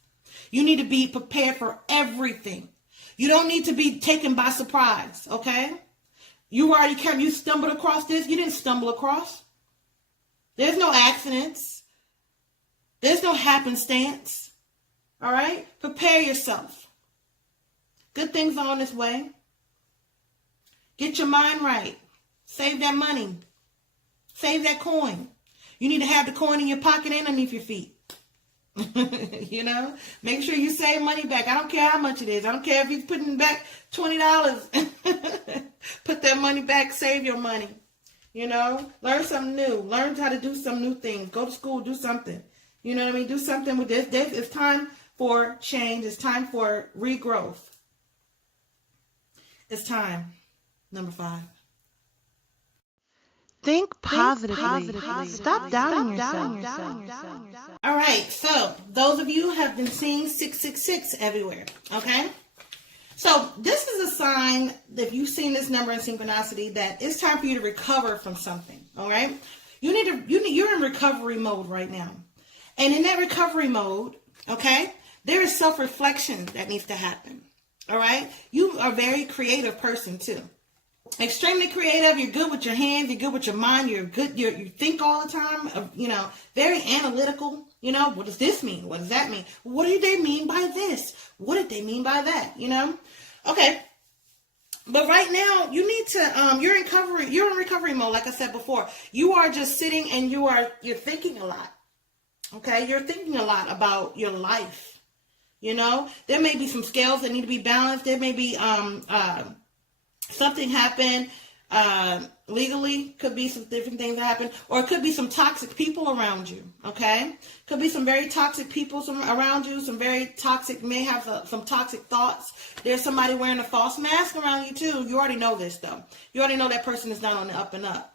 You need to be prepared for everything. You don't need to be taken by surprise. Okay. You stumbled across this. You didn't stumble across. There's no accidents. There's no happenstance. All right. Prepare yourself. Good things are on this way. Get your mind right. Save that money. Save that coin. You need to have the coin in your pocket and underneath your feet. Make sure you save money back. I don't care how much it is. I don't care if you're putting back $20. Put that money back. Save your money. Learn something new. Learn how to do some new things. Go to school. Do something. You know what I mean? Do something with this. It's time for change. It's time for regrowth. It's time. Number 5. Think positively. Stop doubting yourself. All right. So those of you have been seeing 666 everywhere. Okay. So this is a sign that if you've seen this number in synchronicity that it's time for you to recover from something. All right. You're in recovery mode right now. And in that recovery mode, okay, there is self-reflection that needs to happen. All right. You are a very creative person too. Extremely creative. You're good with your hands. You're good with your mind. You're good. You think all the time. Very analytical. What does this mean? What does that mean? What did they mean by this? What did they mean by that? Okay. But right now, you need to. You're in recovery mode. Like I said before, you are just sitting and you're thinking a lot. Okay, you're thinking a lot about your life. There may be some scales that need to be balanced. There may be something happen legally, could be some different things that happen, or it could be some toxic people around you. Okay, could be some very toxic people around you, some very toxic, may have some toxic thoughts. There's somebody wearing a false mask around you too. You already know this though. You already know that person is not on the up and up.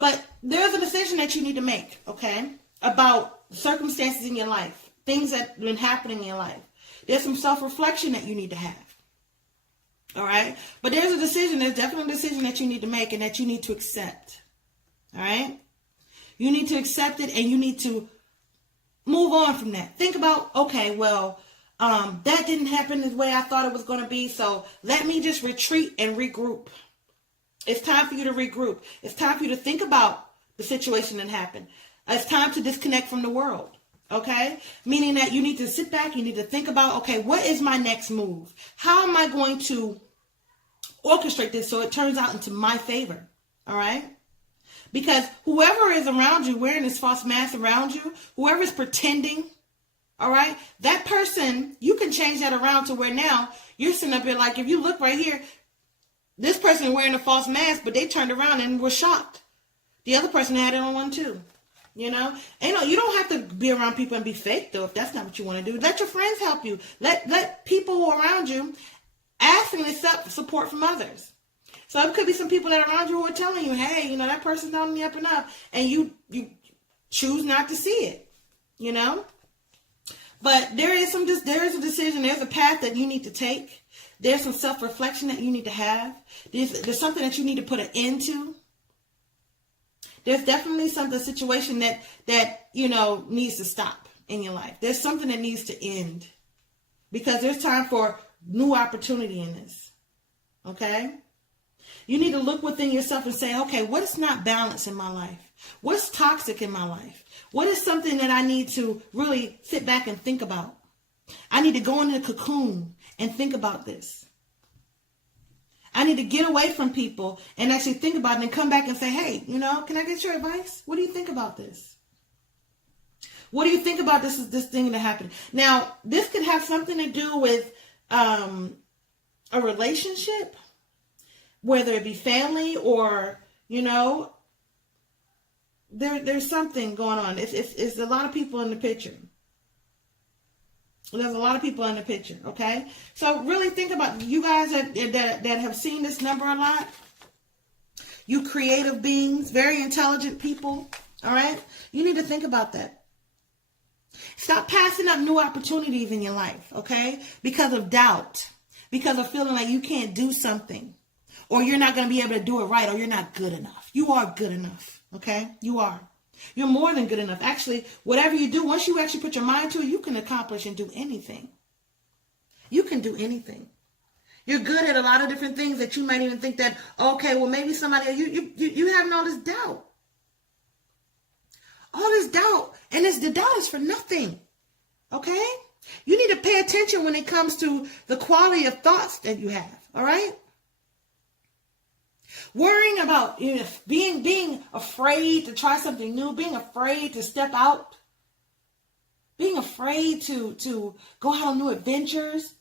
But there's a decision that you need to make, okay, about circumstances in your life, things that have been happening in your life. There's some self-reflection that you need to have. All right. But there's definitely a decision that you need to make and that you need to accept. All right. You need to accept it and you need to move on from that. Think about, okay, well, that didn't happen the way I thought it was going to be. So let me just retreat and regroup. It's time for you to regroup. It's time for you to think about the situation that happened. It's time to disconnect from the world. Okay? Meaning that you need to sit back. You need to think about, okay, what is my next move? How am I going to orchestrate this so it turns out into my favor? All right? Because whoever is around you, wearing this false mask around you, whoever is pretending, all right, that person, you can change that around to where now you're sitting up here like, if you look right here, this person is wearing a false mask, but they turned around and were shocked. The other person had it on one too. You don't have to be around people and be fake though, if that's not what you want to do. Let your friends help you. Let people around you ask and accept support from others. So it could be some people that are around you who are telling you, hey, that person's not on the up and up, and you choose not to see it, But there is a decision, there's a path that you need to take. There's some self-reflection that you need to have. There's something that you need to put an end to. There's definitely a situation that needs to stop in your life. There's something that needs to end because there's time for new opportunity in this. Okay? You need to look within yourself and say, okay, what is not balanced in my life? What's toxic in my life? What is something that I need to really sit back and think about? I need to go in the cocoon and think about this. I need to get away from people and actually think about it and come back and say, hey, can I get your advice? What do you think about this? What do you think about this thing that happened? Now, this could have something to do with a relationship, whether it be family or, there's something going on. It's a lot of people in the picture. There's a lot of people in the picture, okay? So really think about you guys that have seen this number a lot. You creative beings, very intelligent people, all right? You need to think about that. Stop passing up new opportunities in your life, okay? Because of doubt, because of feeling like you can't do something, or you're not going to be able to do it right, or you're not good enough. You are good enough, okay? You are. You're more than good enough. Actually, whatever you do, once you actually put your mind to it, you can accomplish and do anything. You can do anything. You're good at a lot of different things that you might even think that, okay, well, maybe somebody, you having all this doubt. All this doubt. And the doubt is for nothing. Okay? You need to pay attention when it comes to the quality of thoughts that you have. All right? Worrying about being afraid to try something new, being afraid to step out, being afraid to go out on new adventures,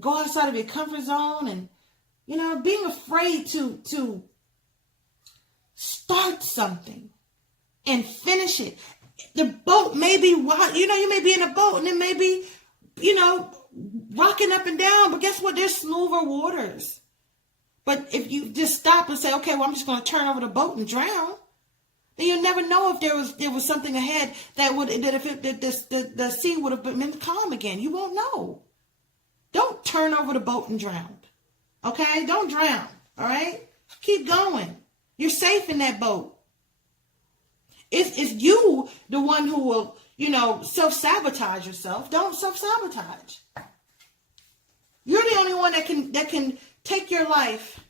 go outside of your comfort zone, and being afraid to start something and finish it. The boat may be wild, you may be in a boat and it may be, rocking up and down, but guess what? There's smoother waters. But if you just stop and say, okay, well, I'm just going to turn over the boat and drown, then you'll never know if there was something ahead the sea would have been calm again. You won't know. Don't turn over the boat and drown. Okay? Don't drown. All right? Keep going. You're safe in that boat. It's you, the one who will, self-sabotage yourself. Don't self-sabotage. You're the only one that can take your life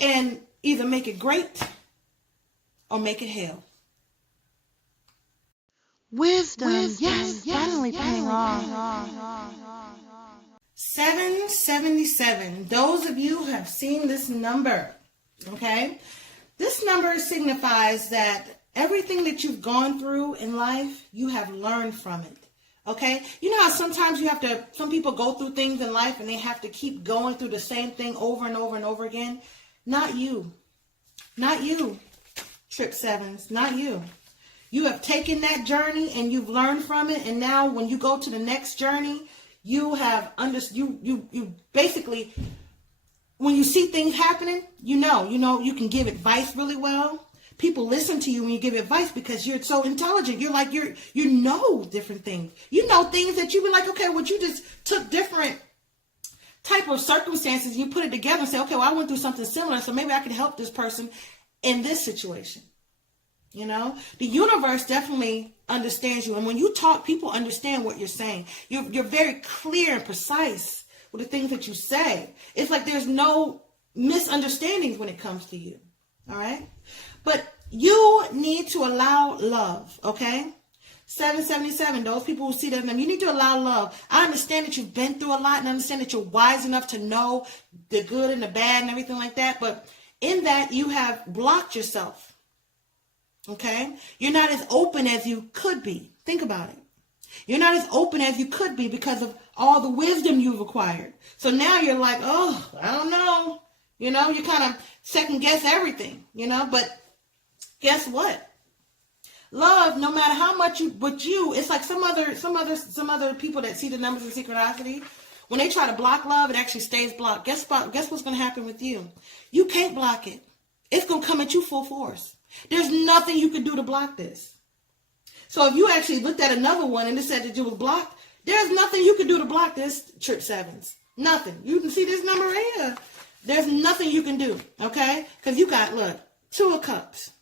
and either make it great or make it hell. Wisdom, yes, finally paying off. 777. Those of you who have seen this number, okay? This number signifies that everything that you've gone through in life, you have learned from it. Okay? You know how sometimes some people go through things in life and they have to keep going through the same thing over and over and over again? Not you. Not you, Trip Sevens. Not you. You have taken that journey and you've learned from it, and now when you go to the next journey, you have you basically, when you see things happening, you can give advice really well. People listen to you when you give advice because you're so intelligent. You're like, you know different things. You know things that you be like, okay, well, you just took different type of circumstances, you put it together and say, okay, well, I went through something similar, so maybe I can help this person in this situation. You know, the universe definitely understands you. And when you talk, people understand what you're saying. You're very clear and precise with the things that you say. It's like there's no misunderstandings when it comes to you. All right. But you need to allow love. Okay. 777, those people who see that, you need to allow love. I understand that you've been through a lot, and I understand that you're wise enough to know the good and the bad and everything like that. But in that, you have blocked yourself. Okay? You're not as open as you could be. Think about it. You're not as open as you could be because of all the wisdom you've acquired. So now you're like, oh, I don't know. You know, you kind of second guess everything, but guess what? Love, no matter how much it's like some other people that see the numbers in Synchronicity. When they try to block love, it actually stays blocked. Guess what's going to happen with you? You can't block it. It's going to come at you full force. There's nothing you can do to block this. So if you actually looked at another one and it said that it was blocked, there's nothing you can do to block this, Trip Sevens. Nothing. You can see this number right here. There's nothing you can do, okay? Because you got, look, 2 of Cups.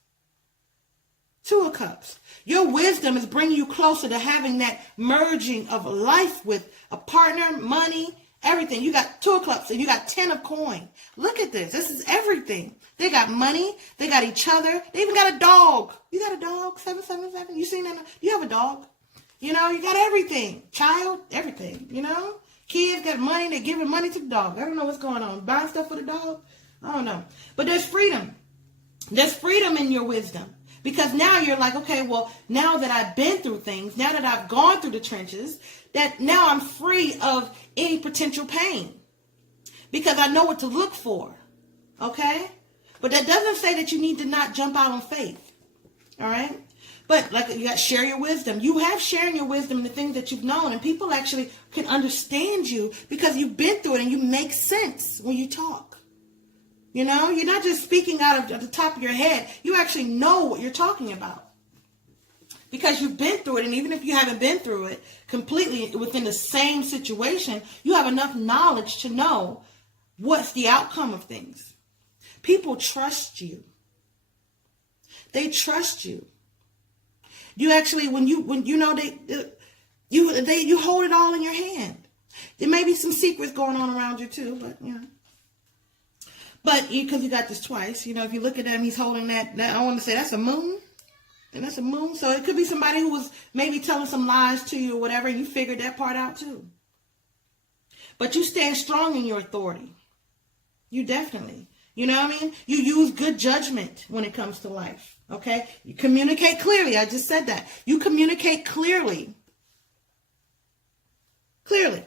2 of Cups. Your wisdom is bringing you closer to having that merging of life with a partner, money, everything. You got 2 of Cups and you got 10 of Coin. Look at this. This is everything. They got money. They got each other. They even got a dog. You got a dog? 777. You seen that? You have a dog. You got everything. Child, everything. Kids got money. They're giving money to the dog. I don't know what's going on. Buying stuff for the dog? I don't know. But there's freedom. There's freedom in your wisdom. Because now you're like, okay, well, now that I've been through things, now that I've gone through the trenches, that now I'm free of any potential pain. Because I know what to look for. Okay? But that doesn't say that you need to not jump out on faith. All right? But like you got to share your wisdom. You have sharing your wisdom in the things that you've known. And people actually can understand you because you've been through it and you make sense when you talk. You're not just speaking out of the top of your head. You actually know what you're talking about. Because you've been through it. And even if you haven't been through it completely within the same situation, you have enough knowledge to know what's the outcome of things. People trust you. They trust you. You actually, you hold it all in your hand. There may be some secrets going on around you too, but But because you got this twice, if you look at him, he's holding that. I want to say that's a moon, and that's a moon. So it could be somebody who was maybe telling some lies to you or whatever, and you figured that part out too. But you stand strong in your authority. You definitely. You know what I mean? You use good judgment when it comes to life. Okay? You communicate clearly. I just said that. You communicate clearly. Clearly.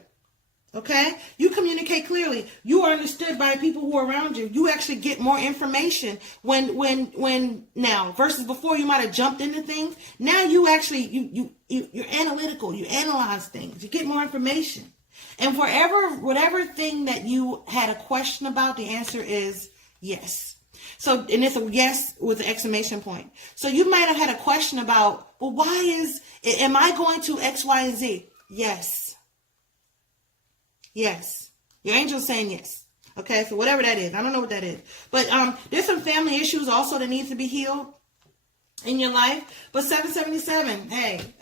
Okay? You communicate clearly. You are understood by people who are around you. You actually get more information when now versus before you might have jumped into things. Now you actually you're analytical. You analyze things. You get more information. And whatever thing that you had a question about, the answer is yes. So, and it's a yes with an exclamation point. So you might have had a question about, well, am I going to X, Y, and Z? Yes. Yes. Your angel's saying yes. Okay. So whatever that is, I don't know what that is, but, there's some family issues also that needs to be healed in your life. But 777, hey,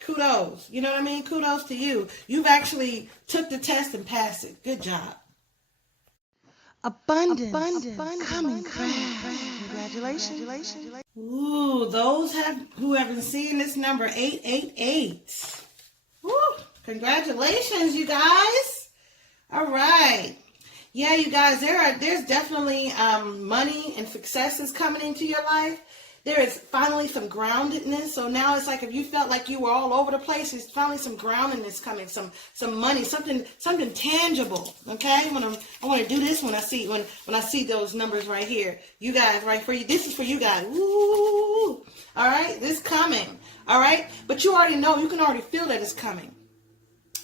kudos. You know what I mean? Kudos to you. You've actually took the test and passed it. Good job. abundance coming fast. Congratulations. Ooh, those who have been seeing this number 888. Woo, congratulations, you guys. All right. Yeah, you guys, there's definitely money and successes coming into your life. There is finally some groundedness. So now it's like if you felt like you were all over the place, there's finally some groundedness coming, some money, something tangible. Okay, I want to do this when I see those numbers right here. You guys, right for you. This is for you guys. Woo! All right, this coming. All right, but you already know. You can already feel that it's coming.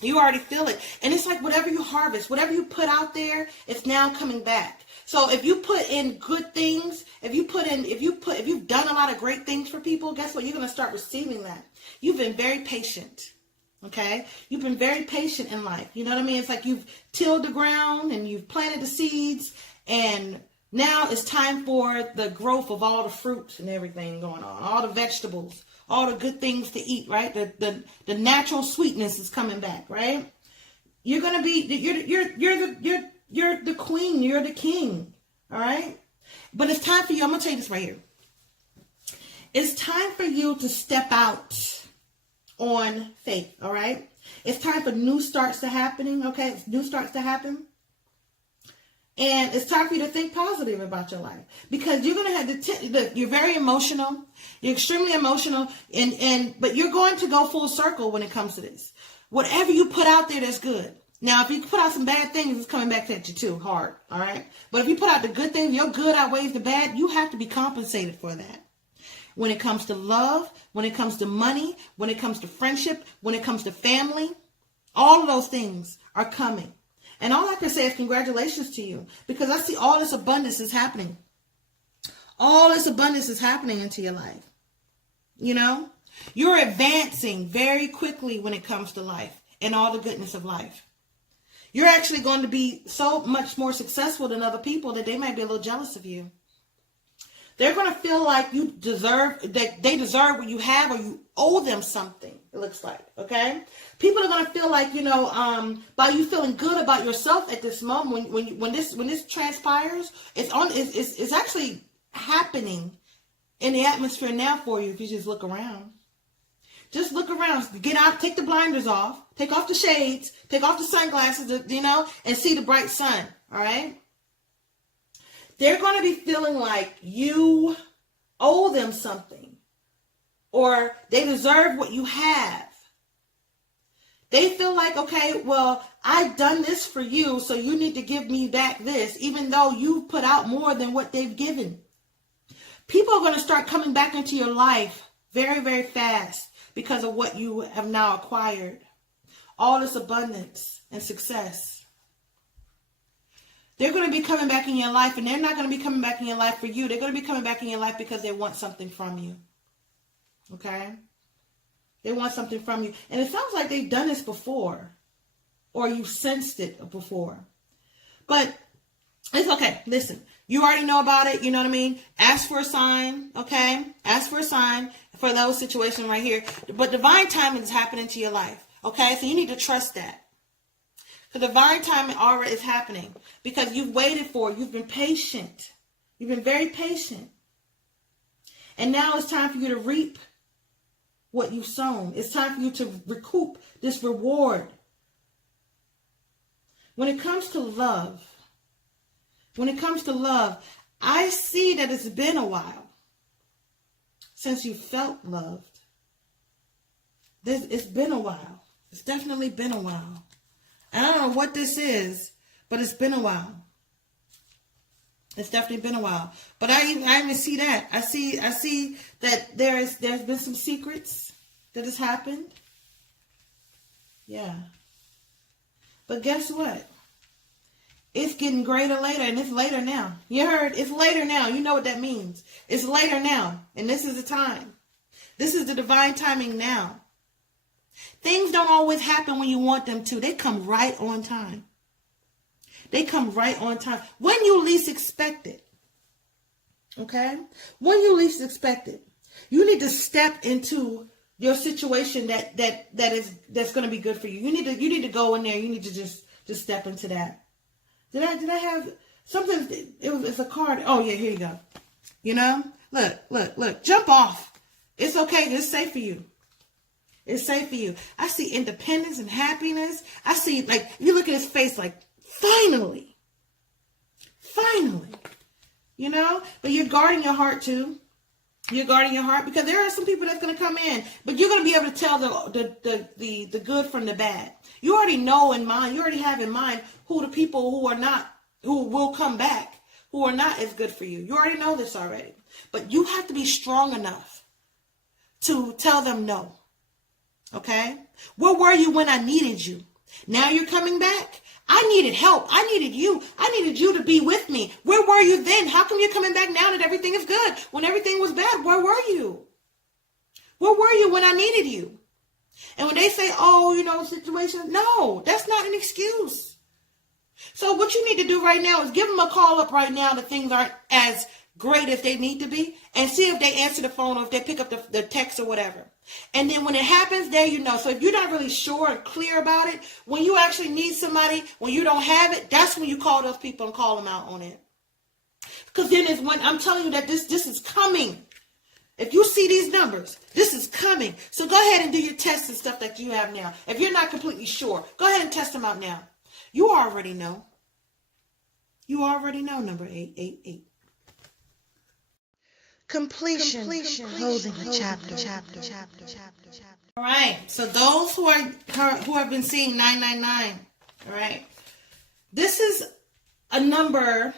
You already feel it. And it's like whatever you harvest, whatever you put out there, it's now coming back. So if you put in good things, if you've done a lot of great things for people, guess what? You're going to start receiving that. You've been very patient. Okay? You've been very patient in life. You know what I mean? It's like you've tilled the ground and you've planted the seeds, and now it's time for the growth of all the fruits and everything going on, all the vegetables, all the good things to eat, right? The natural sweetness is coming back, right? You're gonna be you're the queen, you're the king, all right? But it's time for you. I'm gonna tell you this right here. It's time for you to step out on faith, all right? It's time for new starts to happening, okay? New starts to happen. And it's time for you to think positive about your life, because you're going to have you're very emotional. You're extremely emotional, but you're going to go full circle when it comes to this. Whatever you put out there, that's good. Now, if you put out some bad things, it's coming back at you too hard. All right. But if you put out the good things, your good outweighs the bad. You have to be compensated for that. When it comes to love, when it comes to money, when it comes to friendship, when it comes to family, all of those things are coming. And all I can say is congratulations to you, because I see all this abundance is happening. All this abundance is happening into your life. You know, you're advancing very quickly when it comes to life and all the goodness of life. You're actually going to be so much more successful than other people that they might be a little jealous of you. They're going to feel like you deserve, that they deserve what you have, or you owe them something, it looks like, okay? People are going to feel like, you know, by you feeling good about yourself at this moment, when this transpires, it's actually happening in the atmosphere now for you if you just look around. Just look around. Get out, take the blinders off, take off the shades, take off the sunglasses, you know, and see the bright sun, all right? They're going to be feeling like you owe them something, or they deserve what you have. They feel like, okay, well, I've done this for you, so you need to give me back this, even though you've put out more than what they've given. People are going to start coming back into your life very, very fast because of what you have now acquired. All this abundance and success. They're going to be coming back in your life, and they're not going to be coming back in your life for you. They're going to be coming back in your life because they want something from you. Okay? They want something from you. And it sounds like they've done this before, or you've sensed it before. But it's okay. Listen, you already know about it. You know what I mean? Ask for a sign, okay? Ask for a sign for those situations right here. But divine timing is happening to your life, okay? So you need to trust that. The divine timing already is happening because you've waited for it. You've been patient. You've been very patient. And now it's time for you to reap what you've sown. It's time for you to recoup this reward. When it comes to love, I see that it's been a while since you felt loved. It's been a while. It's definitely been a while. I don't know what this is, but it's been a while. It's definitely been a while. But I even see that. I see that there's been some secrets that has happened. Yeah. But guess what? It's getting greater later, and it's later now. You heard? It's later now. You know what that means. It's later now, and this is the time. This is the divine timing now. Things don't always happen when you want them to. They come right on time. They come right on time. When you least expect it. Okay? When you least expect it. You need to step into your situation that's going to be good for you. You need to go in there. You need to just step into that. Did I have It's a card. Oh yeah, here you go. You know, look, jump off. It's okay. It's safe for you. It's safe for you. I see independence and happiness. I see, like, you look at his face like, finally, you know, but you're guarding your heart too. You're guarding your heart because there are some people that's going to come in, but you're going to be able to tell the good from the bad. You already know in mind, you already have in mind who the people who will come back, who are not as good for you. You already know this already, but you have to be strong enough to tell them no. Okay? Where were you when I needed you? Now you're coming back. I needed help. I needed you. I needed you to be with me. Where were you then? How come you're coming back now that everything is good? When everything was bad, where were you? Where were you when I needed you? And when they say, oh, you know, situations, no, that's not an excuse. So what you need to do right now is give them a call up right now that things aren't as great as they need to be, and see if they answer the phone or if they pick up the text or whatever. And then when it happens, there you know. So if you're not really sure and clear about it, when you actually need somebody, when you don't have it, that's when you call those people and call them out on it. Because then is when I'm telling you that this is coming. If you see these numbers, this is coming. So go ahead and do your tests and stuff that you have now. If you're not completely sure, go ahead and test them out now. You already know. You already know number 888. Completion. Closing the chapter. All right. So those who have been seeing 999, all right. This is a number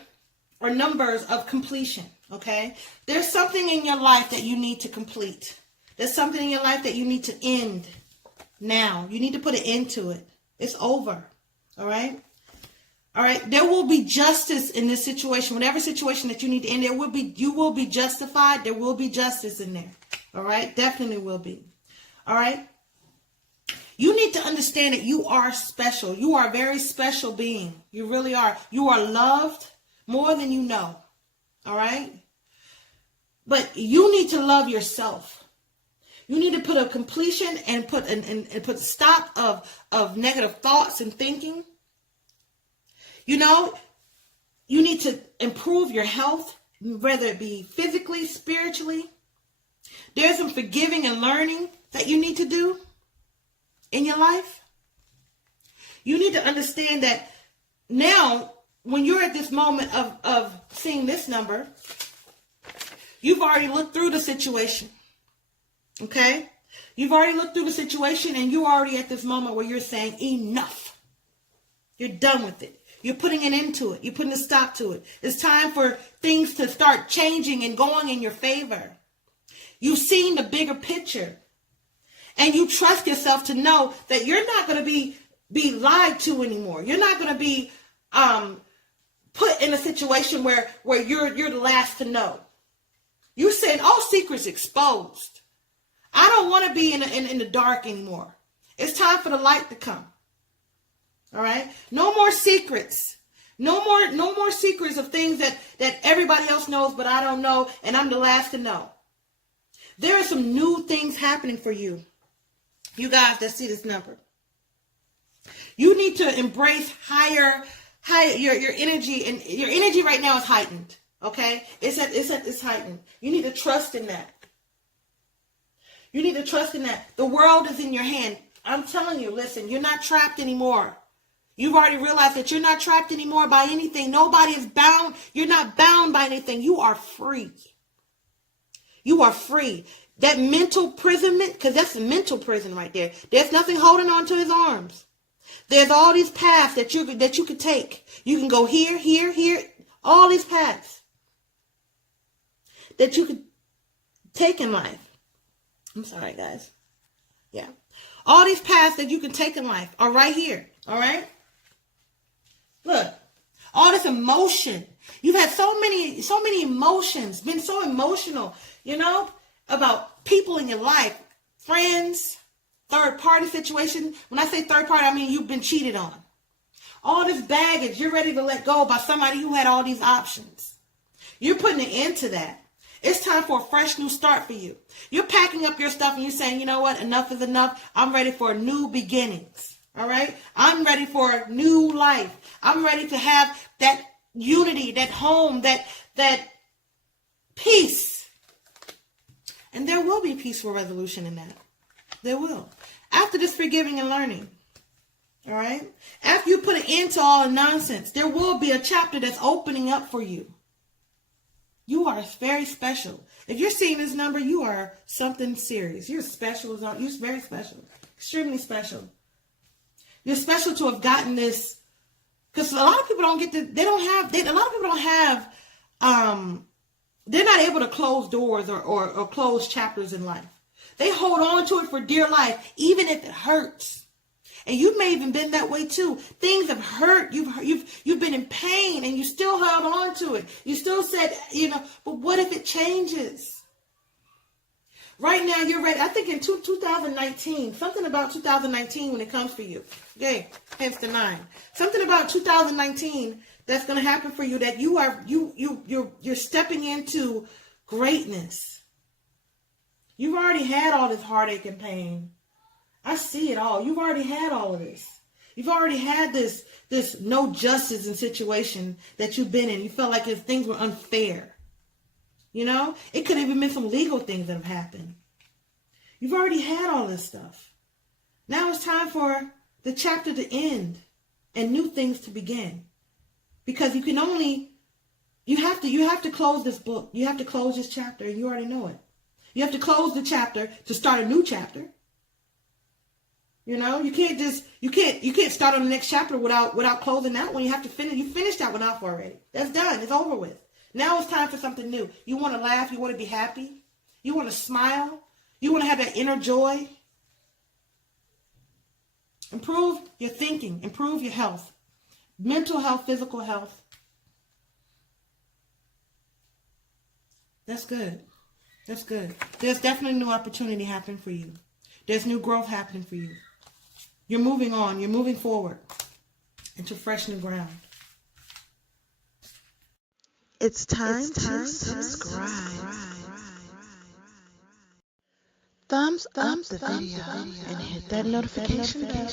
or numbers of completion, okay? There's something in your life that you need to complete. There's something in your life that you need to end now. You need to put an end to it. It's over, all right? All right, there will be justice in this situation. Whatever situation that you need to end, you will be justified. There will be justice in there. All right, definitely will be. All right. You need to understand that you are special. You are a very special being. You really are. You are loved more than you know. All right. But you need to love yourself. You need to put a completion and put a stop of negative thoughts and thinking. You know, you need to improve your health, whether it be physically, spiritually. There's some forgiving and learning that you need to do in your life. You need to understand that now, when you're at this moment of seeing this number, you've already looked through the situation. Okay? You've already looked through the situation, and you're already at this moment where you're saying enough. You're done with it. You're putting an end to it. You're putting a stop to it. It's time for things to start changing and going in your favor. You've seen the bigger picture. And you trust yourself to know that you're not going to be lied to anymore. You're not going to be put in a situation where you're the last to know. You said all secrets exposed. I don't want to be in the dark anymore. It's time for the light to come. All right. No more secrets. No more secrets of things that everybody else knows, but I don't know, and I'm the last to know. There are some new things happening for you. You guys that see this number. You need to embrace higher your energy, and your energy right now is heightened. Okay? It's heightened. You need to trust in that. You need to trust in that. The world is in your hand. I'm telling you, listen, you're not trapped anymore. You've already realized that you're not trapped anymore by anything. Nobody is bound. You're not bound by anything. You are free. You are free. That mental imprisonment, because that's a mental prison right there. There's nothing holding on to his arms. There's all these paths that you could take. You can go here, here, here. All these paths that you could take in life. I'm sorry, guys. Yeah. All these paths that you can take in life are right here. All right? Look, all this emotion. You've had so many emotions, been so emotional, you know, about people in your life, friends, third party situation. When I say third party, I mean you've been cheated on. All this baggage, you're ready to let go by somebody who had all these options. You're putting an end to that. It's time for a fresh new start for you. You're packing up your stuff and you're saying, you know what, enough is enough. I'm ready for new beginnings. All right. I'm ready for a new life. I'm ready to have that unity, that home, that peace. And there will be peaceful resolution in that. There will. After this forgiving and learning. All right? After you put an end to all the nonsense, there will be a chapter that's opening up for you. You are very special. If you're seeing this number, you are something serious. You're special. You're very special. Extremely special. You're special to have gotten this. Because a lot of people don't get a lot of people don't have, they're not able to close doors or close chapters in life. They hold on to it for dear life, even if it hurts. And you may even been that way too. Things have hurt. You've been in pain and you still held on to it. You still said, but what if it changes? Right now you're ready. I think in 2019, something about 2019 when it comes for you. Okay, hence the 9. Something about 2019 that's going to happen for you, that you're stepping into greatness. You've already had all this heartache and pain. I see it all. You've already had all of this. You've already had this no justice in situation that you've been in. You felt like things were unfair. It could have even been some legal things that have happened. You've already had all this stuff. Now it's time for the chapter to end and new things to begin. Because you have to close this book. You have to close this chapter, and you already know it. You have to close the chapter to start a new chapter. You can't start on the next chapter without closing that one. You have to finish. You finished that one off already. That's done. It's over with. Now it's time for something new. You want to laugh. You want to be happy. You want to smile. You want to have that inner joy. Improve your thinking. Improve your health. Mental health, physical health. That's good. That's good. There's definitely new opportunity happening for you. There's new growth happening for you. You're moving on. You're moving forward into fresh new ground. It's time to subscribe. Thumbs up the video and hit that notification bell.